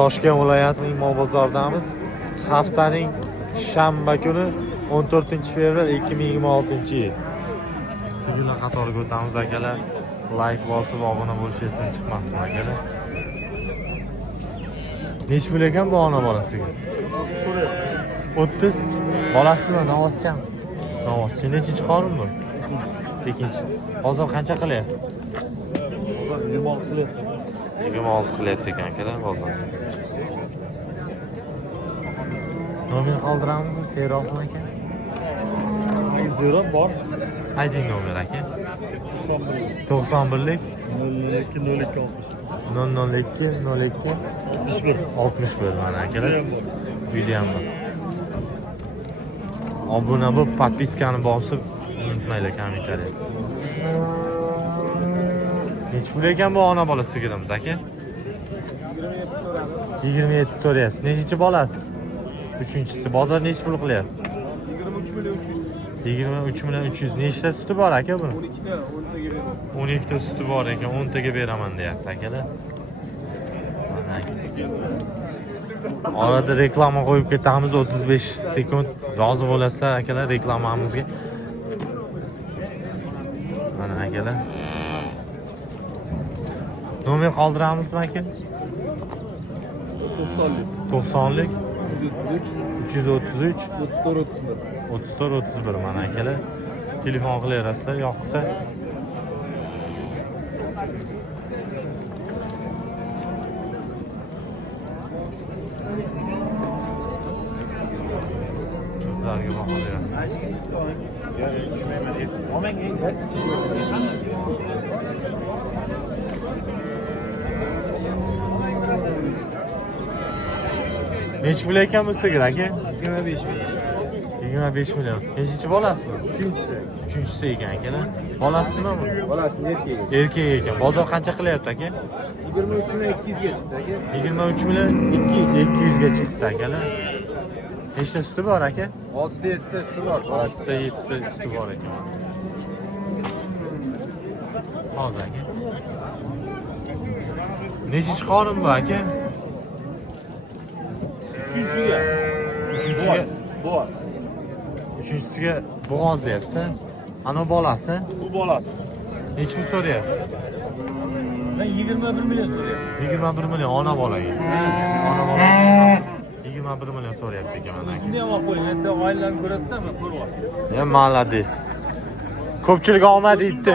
Toshkent viloyatining Mol-bozoridamiz. Haftaning shanba kuni 14-fevral 2026-yil. Sigirlar qatoriga o'tamiz akalar. Like bosib obuna bo'lish esdan chiqmasin akalar. Nech pul ekan bu ona bolasiga? 30. Bolasimi novoschan? Novoschi nechinchi qorin bu? Ikkinchi. Hozir qancha qilyapti? Hozir 26 qilyapti. 26 qilyapti ekan akalar hozir. Nomer qoldiramizmi? Seroqmi aka? Zero bor. Ayting nomer aka. 91 91lik 02 002 61 61 mana akalar. Video ham bor. Obuna bo'lib, podpiskani bosib unutmanglar kommentariy. Nech pul ekan bu ona bola sigirimiz aka? 27 so'rayapti. Nechinchi bolasi? Uchinchisi. Bozor nech pul qilyapti? 23 million 300. Nechta suti bor aka buni? 12 ta suti bor ekan, 10 taga beraman deyapti akalar. Orada reklama qo'yib ketamiz 35 sekund. Rozi bo'lasizlar akalar reklamamizga. Mana akalar. Nomer qoldiramizmi aka? 90lik 333 34 mana akalar. Telefon qilaverasizlar, yoqsa. Sizlarga baqaverasiz. Nech pul ekan bu sigir aka? 25 million. 25 million. Nechinchi bolasimi? Uchinchisi. Uchinchisi ekan akalar. Bolasi nima bu? Bolasi erkak. Erkak ekan. Bozor qancha qilyapti aka? 23 million 200 ga chiqdi aka. 23 million 200 ga chiqdi akalar. Nechta suti bor aka? 6 ta 7 ta suti bor. 6 ta 7 ta suti bor ekan. Hozir aka. Nechinchi qorin bu aka? Uchinchisiga Bo'g'oz. Uchinchisiga bo'g'oz deyapti. Ana bolasi? Bu bolasi. Nech pul so'rayapsiz? Men 21 million so'rayapman. 21 million ona bolaga. Ona bola 21 million so'rayapti ekan mana. Shunday ham olib qo'ying. Endi oilalarni ko'radi-da, men ko'ryapman. Ya malades. Ko'pchilik omad yetdi.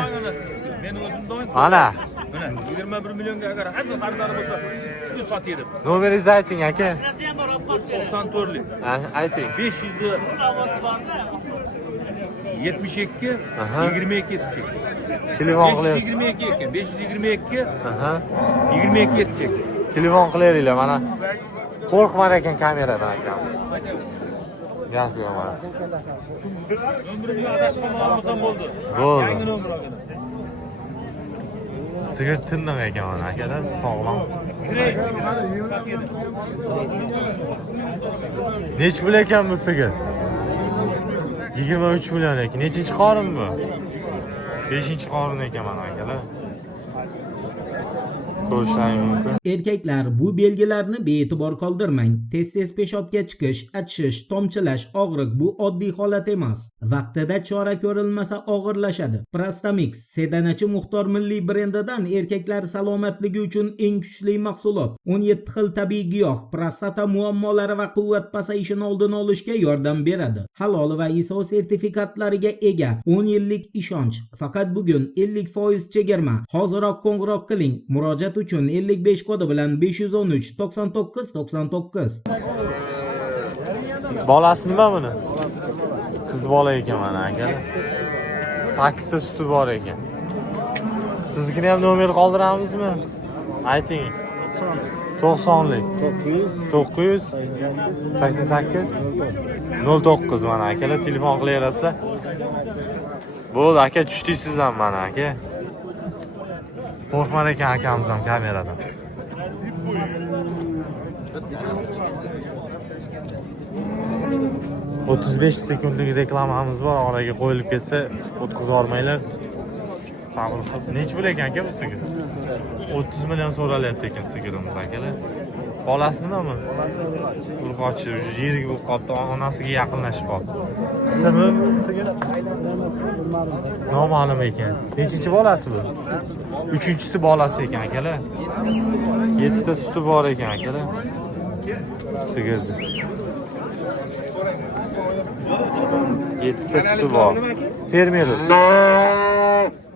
Men o'zim doim. Mana. Mana 21 millionga agar hazil xaridor bo'lsa, shuni sotayedim. Nomeringizni ayting aka. 94lik. Ayting. 500 72 Aha. 22 72. Telefon qiling. 522 ekan. 522 Aha. 22 72. Telefon qilaveringlar mana. Qo'rqmar ekan kameradan akamiz. Gap yo'q mana. Nomerimni adashib olmasam bo'ldi. Bo'ldi. Yangi nomer olgan. Sigir tindiq ekan mana akalar, sog'lom. Nech pul ekan bu sigir? 23 million ekan. Nechinchi qorin bu? 5-qorin ekan mana akalar. Ko'rishingiz mumkin. Erkaklar, bu belgilarni bee'tibor qoldirmang. Tez-tez peshobga chiqish, achishish, tomchilash, og'riq bu oddiy holat emas. Vaqtida chora ko'rilmasa og'irlashadi. Prostamix sedanachi Muxtor milliy brendidan erkaklar salomatligi uchun eng kuchli mahsulot. 17 xil tabiiy giyoh prostata muammolari va quvvat pasayishini oldini olishga yordam beradi. Halol va ISO sertifikatlariga ega 10 yillik ishonch. Faqat bugun 50% chegirma. Hoziroq qo'ng'iroq qiling. Murojaat uchun 55 kodi bilan 513 99 99. Bolasi nima buni? Qiz bola ekan mana aka. 8 ta suti bor ekan. Sizga ham nomer qoldiramizmi? Ayting. 90lik 988 09 mana akalar telefon qilaverasizlar. Bo'ldi aka, tushdingiz ham mana aka. Qo'rqmar ekan akamiz ham kameradan. ...35 sekundlik reklamamiz bor, oraga qo'yilib ketsa o'tkazib olmanglar. Sabr qilib. Nech pul ekan aka bu sigir? 30 million so'ralyapti ekan sigirimiz akalar. Bolasi nimami? Urg'ochi, yirik bo'lib qolibdi, onasiga yaqinlashib qoldi. Ismi sigir? Noma'lum ekan. Nechinchi bolasi bu? 3-chi bolasi ekan akalar. 7 ta suti bor ekan akalar. Sigirdi. 7 ta suti bor. Fermerimiz.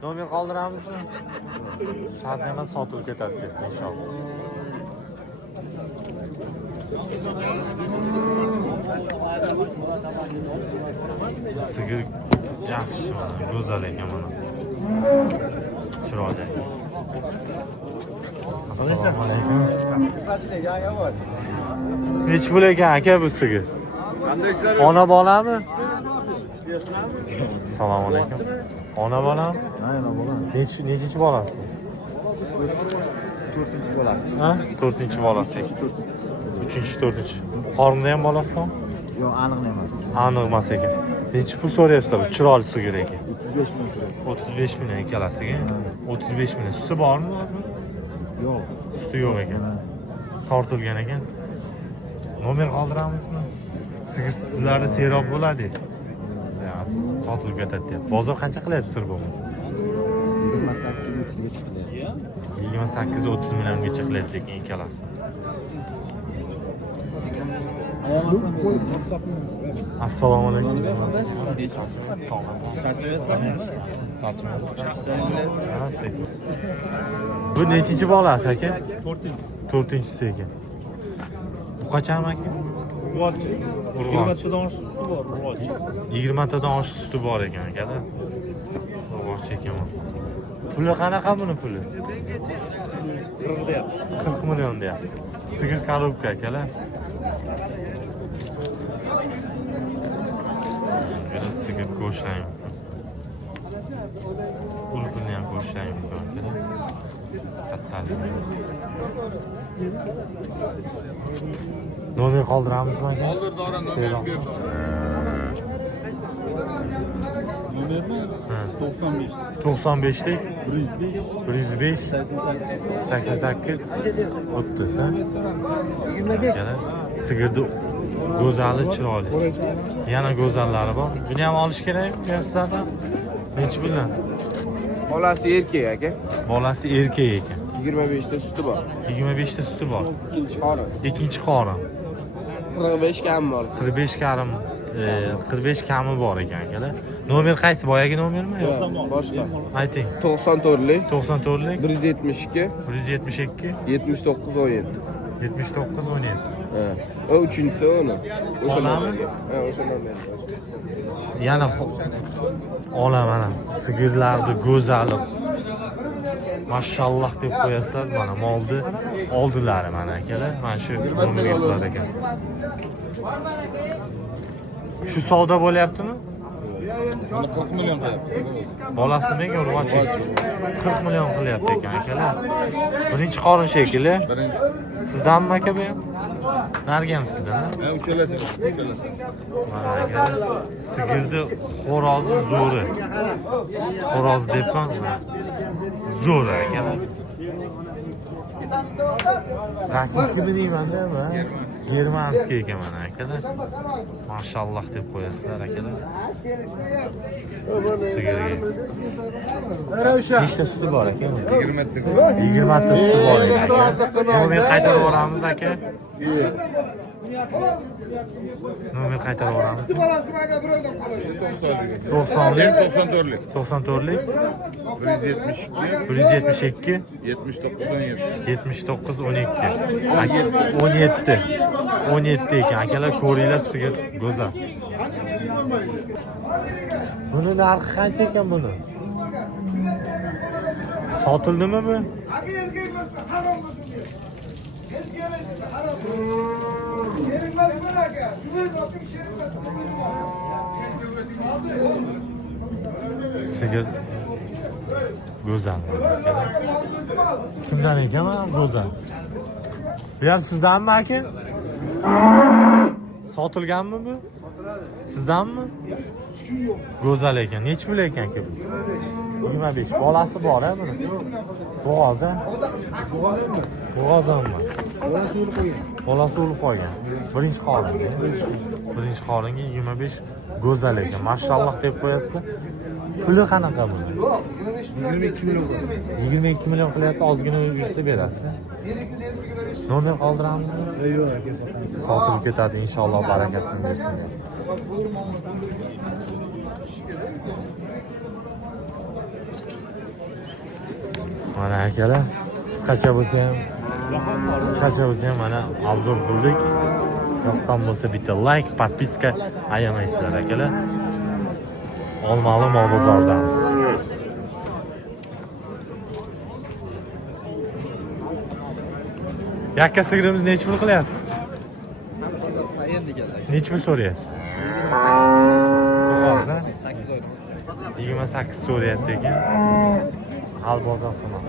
Nomer qoldiramizmi? Shart emas, sotib ketadi deb inshaalloh. Sigir yaxshi, go'zal ekan mana. Chiroyli. Assalomu alaykum. Nech pul ekan aka bu sigir? Ona bolami? Assalomu alaykum. Ona bolam? Aynen bolam. Nechinchi bolasi? 4-chi bolasi. Ha? 4-chi bolasi. 3-chi, 4-chi. Qornida ham bolasi bormi? Yo'q, aniq emas. Aniq emas ekan. Necha pul so'rayapsizlar? Bu chiroyli sigir ekan. 35 ming so'raydi. 35 ming ikkalasiga. 35 ming. Suti bormi hozir? Yo'q. Suti yo'q ekan. Tortilgan ekan. Nomer qoldiramizmi? Sigir sizlarda serob bo'ladi. Sotib ketadi deyapti. Bozor qancha qilyapti sir bo'lmasa? 28-30 gacha qilyapti. 28-30 milliongacha qilyapti ekan ikkalasi. Assalomu alaykum. Bu nechinchi bolasi aka? 4-chi ekan. Bu qachon aka? Urg'ochi. 20tadan oshiq suti bor, urg'ochi. 20tadan oshiq suti bor ekan aka-da. Urg'ochi ekan. Puli qanaqa buni puli? 40 deyapti. 40 million deyapti. Sigir korobka akalar. Biraz sigir go'shtlayim. Urug'ini ham go'shtlayim akalar. Kattalik. Nomer qoldiramizmi aka? Qoldir Doran nomer. Nomermi? 95. 95lik 105 105 88 88 30 ha? Akalar, sigirni go'zali, chiroyli. Yana go'zallari bor. Buni ham olish kerakmi sizlardan? Necha bilan? Bolasi erkak aka. Bolasi erkak ekan. 25 ta suti bor. 25 ta suti bor. Ikkinchi qorin. Ikkinchi qorin. 45 kam bor. 45 kami bor ekan akalar. Nomer qaysi? Boyagi nomermi? Yo'q. Boshqa. Ayting. 94lik 94lik 172 172 79 17. 79 17. Ha. O uchinchisi uni. O'sha Olami? nomerga. Ha, o'sha nomerga. Yana olaman sigirlarni go'zali. Mashalloh deb qo'yasizlar, mana molni oldilari mana akalar. Mana shu nomerga qilar ekan. Shu savdo bo'lyaptimi? Buni 40 million qilyapti. Bolasi nega urg'ochi? 40 million qilyapti ekan akalar. Birinchi qorin shekilli. Sizdanmi aka bu ham? Nargan sizdan, ha? Ha, uchalasi. Mana akalar, sigirni xo'rozi zo'ri. Xo'roz debman. Zo'ri akalar. Rossiyskiy deyman-da, ha? Germanskiy ekan mana akalar. Mashalloh deb qo'yasizlar akalar. Sigirga. Nechta suti bor ekan? 20 ta suti bor ekan. Nomer qaytarib yuboramiz aka. Nomer qaytarib yuboramiz. 90lik 94lik 172 79 12 17 ekan akalar, ko'ringlar sigir go'zal. Buni narxi qancha ekan buni? Sotildimi bu? Sigir go'zal. Kimdan ekan bu go'zal? Bu ham sizdanmi aka? Sotilganmi bu? Sizdanmi? Go'zal ekan. Nech pul ekan aka bu? 25. Bolasi bor-a buni? Bo'g'oz-a? Bo'g'oz emas. Bolasi o'lib qolgan. Birinchi qoringa. Birinchi qoringa 25 go'zal ekan. Mashalloh deb qo'yasizlar. Puli qanaqa buni? 22 million qilyapti, ozgina yursa berasiz. Nomer qoldiramizmi? Yo'q, sotilib ketadi inshaalloh, barakasini bersin. Mana akalar, qisqacha bo'lsa ham mana obzor qildik. Yoqqan bo'lsa bitta like, podpiska ayamaysizlar akalar. Olmali mol bozordamiz. Yakka sigirimiz necha pul qilyapti? Necha pul so'rayapsiz? Hozir 28 so'rayapti ekan. Hal bozor qilmoq.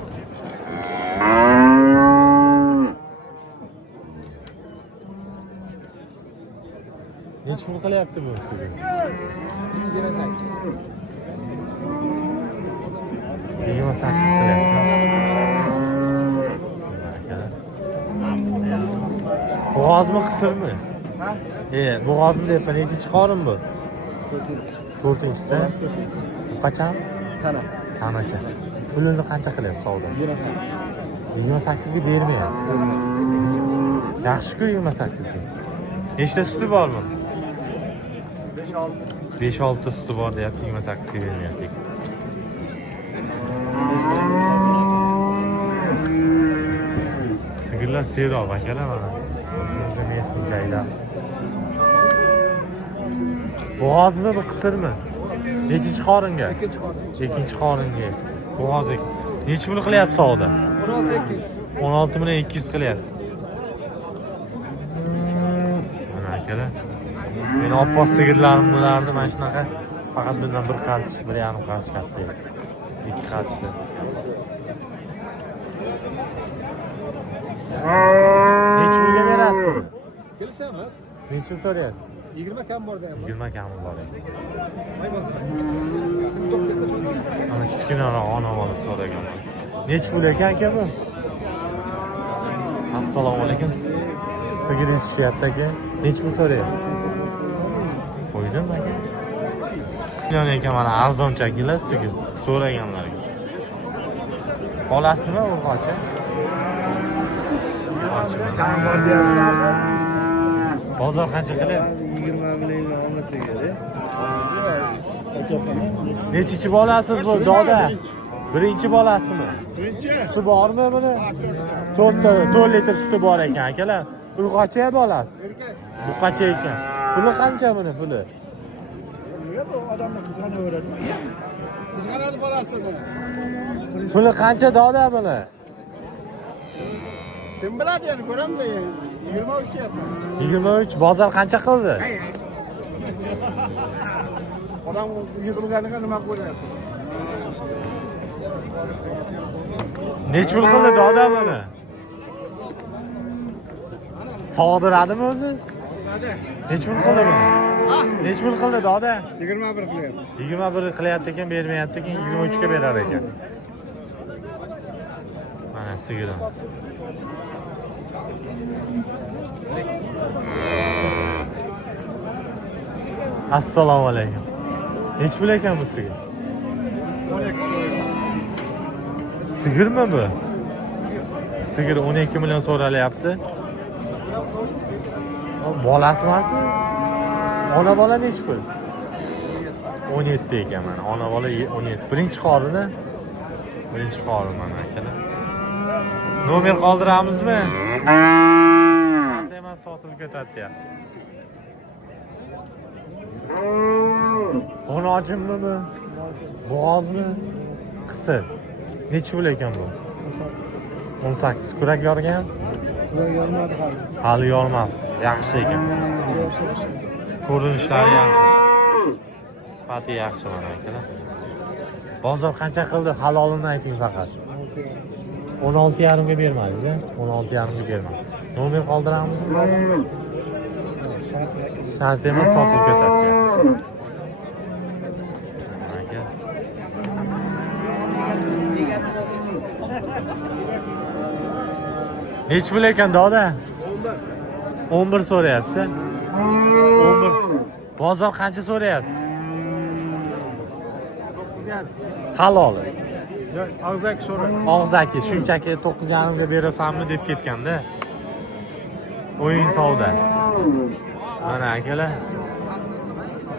Necha pul qilyapti bu sigir? 28 qilyapti. Bo'g'ozmi, qisirmi? Bo'g'ozmi deyapman. Nechinchi qorin bu? 4-inchisi. Bu qachon? Tanacha. Pulini qancha qilyapti savdosi? 28 ga bermayapti. Yaxshi-ku 28 ga. Nechta suti bormi? 5-6 suti bor deyapti, 28 ga bermayapti. Sigirlar seroq akalar mana. O'zimizda mesni joylar. Bo'g'ozmi, bu qisirmi? Nechinchi qoringa? Ikkinchi qoringa. Bo'g'oz. Necha pul qilyapti savdo? 16 million 200 qilyapti. Mana akalar. Men oppoq sigirlarim bo'lardi, mana shunaqa. Faqat bundan bir qarich, 1,5 qarich katta edi. 2 qarich. Necha pulga berasiz buni? Kelishamiz. Necha so'rayapsiz? 20 kam bor deyapman. 20 kam bor. Mayli. Ana kichkinaroq ona bola so'ragan. Necha pul ekan aka bu? Assalomu alaykum. Sigir yetishayapti aka. Necha pul so'rayapsiz? Qo'ydim aka. Million ekan mana arzonchakilar sigir so'raganlarga. Bolasimi urg'ochi? Bozor qancha qilyapti? 20 million olmasa kerak. Nechinchi bolasi bu doda? Birinchi bolasimi? Suti bormi buni? 4 litr suti bor ekan akalar. Urg'ochi bolasi. Bu qancha ekan? Puli qancha buni puli? Odamni qizg'anaveradi. Qizg'anadi bolasini. Puli qancha doda buni? Kim biladi endi, ko'ramda 23 deyapman. 23. Bozor qancha qildi? Odam yig'ilganiga nima qo'yadi? Necha pul qildi doda buni? Sog'diradimi o'zi? Necha pul qildi buni? Necha pul qildi doda? 21 qilyapti. 21 qilyapti ekan, bermayapti ekan, 23 ga berar ekan. Mana sigirimiz. Assalomu alaykum. Necha pul ekan bu sigir? 12. Sigirmi bu? Sigir 12 million so'ralyapti. Bolasi emasmi? Ona bola necha pul? 17 ekan mana. Ona bola 17. Birinchi qorini. Birinchi qorin mana akalar. Nomer qoldiramizmi? Demak sotilib ketadi. Xonojimmi bu? Bo'g'ozmi? Qisir. Necha pul ekan bu? 18. Kurak yorgan? Kurak yormadi hali. Hali yormadi. Yaxshi ekan. Ko'rinishlari yaxshi. Sifati yaxshi mana akalar. Bozor qancha qildi? Halolini ayting faqat. 16,5 ga bermadingiz-a? 16,5 ga bermadi. Nomer qoldiramizmi? Shart emas, sotilib ketadi. Nech pul ekan doda? 11 so'rayapsiz. 11. Bozor qancha so'rayapti? Halol. Yo'q, og'zaki so'rang. Og'zaki shunchaki 9,5 ga berasanmi deb ketganda. O'yin savdo. Mana akalar.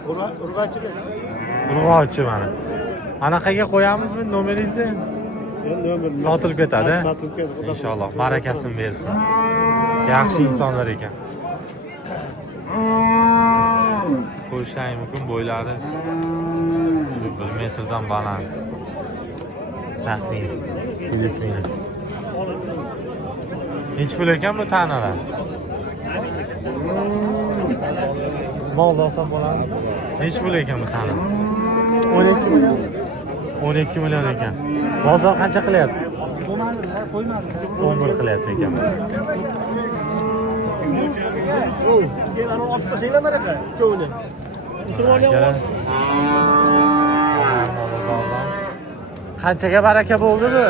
Urg'ochilik. Urg'ochi mana. Anaqaga qo'yamizmi nomeringizni? Sotilib ketadi. Sotib ketadi. Inshaalloh barakasini bersin. Yaxshi insonlar ekan. Ko'rishlari mumkin bo'ylari shu 1 metrdan baland. Taxmin plus. Hech pul ekan bu tanalar. Mol olsa bo'ladi. Hech pul ekan bu tana. 12 million. 12 million ekan. Bozor qancha qilyapti? Qo'ymadi. 11 qilyapti ekan. Qanchaga baraka bo'ldi bu?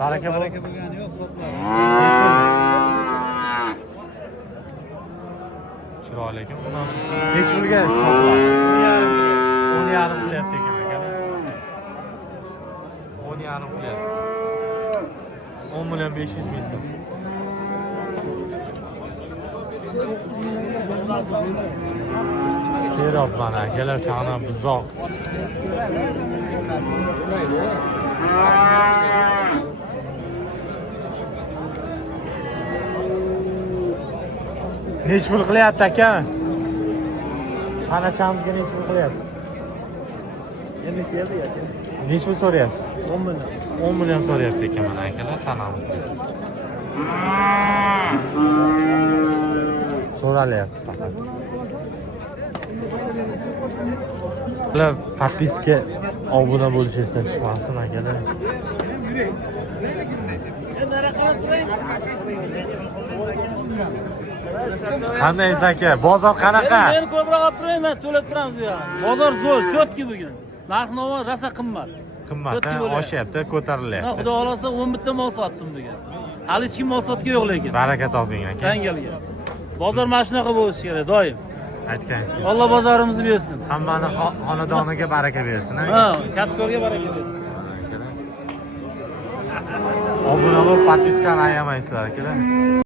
Baraka bo'lgani yo'q, sotmadi. Chiroyli ekan. Hech pulga sotiladi. 10,5 qilyapti ekan akalar. 10,5 qilyapti. 10 million 500 ming so'm. Serob mana akalar tana buzoq. Nech pul qilyapti aka? Tanachamizga nech pul qilyapti? Endi keldi aka. Nech pul so'rayapti? 10 million. 10 million so'rayapti ekan mana akalar tanamizga. So'ralyapti faqat. Ular podpiska obuna bo'lishingizdan chiqmasin akalar. Qandaysiz aka? Bozor qanaqa? Men ko'proq olib turayman, to'lab turamiz bu yoqqa. Bozor zo'r, chotki bugun. Narx-navo rosa qimmat. Qimmat, Chotki bo'lyapti. oshyapti, ko'tarilyapti. Xudo xolasa 11 ta mol sotdim bugun. Hali hech kim mol sotgan yo'q lekin. Baraka toping aka. Dangalga. Bozor mana shunaqa bo'lishi kerak doim. Aytganingiz kelsin. Alloh bozorimizni bersin. Hammani xonadoniga baraka bersin. Ha, kasbkorga baraka bersin. Obuna bo'lib, podpiskani ayamaysizlar akalar.